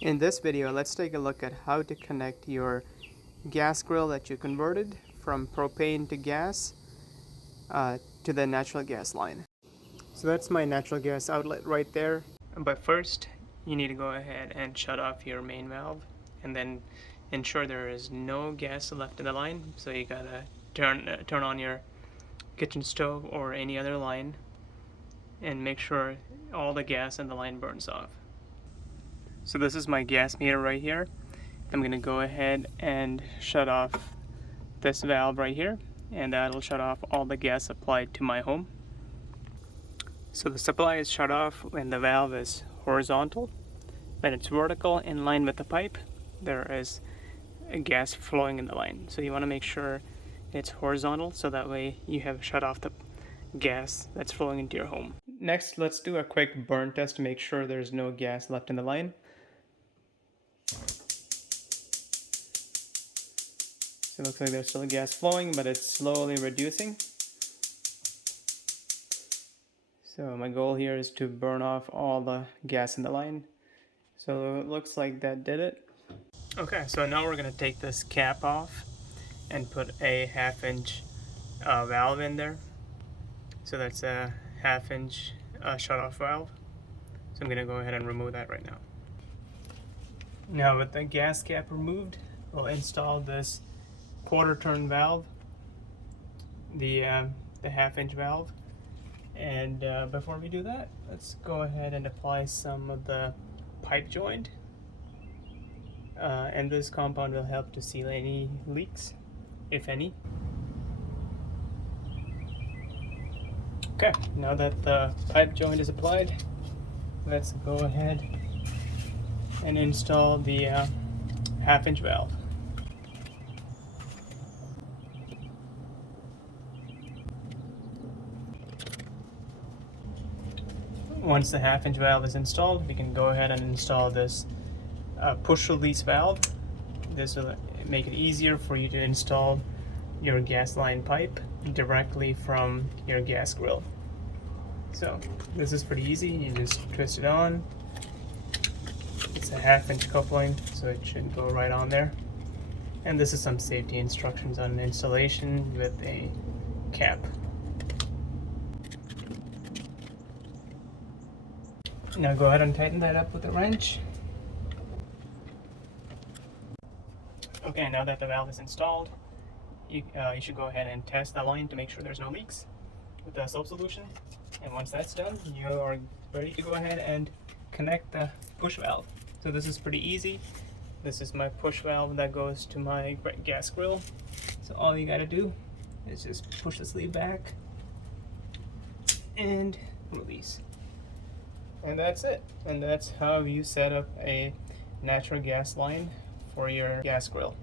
In this video, let's take a look at how to connect your gas grill that you converted from propane to gas to the natural gas line. So that's my natural gas outlet right there. But first, you need to go ahead and shut off your main valve and then ensure there is no gas left in the line. So you gotta turn on your kitchen stove or any other line and make sure all the gas in the line burns off. So this is my gas meter right here. I'm gonna go ahead and shut off this valve right here, and that'll shut off all the gas supplied to my home. So the supply is shut off when the valve is horizontal. When it's vertical in line with the pipe, there is gas flowing in the line. So you want to make sure it's horizontal so that way you have shut off the gas that's flowing into your home. Next, let's do a quick burn test to make sure there's no gas left in the line. So it looks like there's still gas flowing, but it's slowly reducing. So my goal here is to burn off all the gas in the line. So it looks like that did it. Okay, so now we're going to take this cap off and put a 1/2 inch valve in there. So that's a 1/2 inch shut off valve. So I'm going to go ahead and remove that right now. Now with the gas cap removed, we'll install this 1/4 turn valve, the 1/2 inch valve. And before we do that, let's go ahead and apply some of the pipe joint. And this compound will help to seal any leaks, if any. Okay, now that the pipe joint is applied, let's go ahead and install the 1/2 inch valve. Once the 1/2 inch valve is installed, we can go ahead and install this push release valve. This will make it easier for you to install your gas line pipe directly from your gas grill. So this is pretty easy. You just twist it on. It's a 1/2 inch coupling, so it should go right on there. And this is some safety instructions on installation with a cap. Now go ahead and tighten that up with a wrench. Okay, now that the valve is installed, you should go ahead and test the line to make sure there's no leaks with the soap solution. And once that's done, you are ready to go ahead and connect the push valve. So this is pretty easy. This is my push valve that goes to my gas grill. So all you gotta do is just push the sleeve back and release. And that's it. And that's how you set up a natural gas line for your gas grill.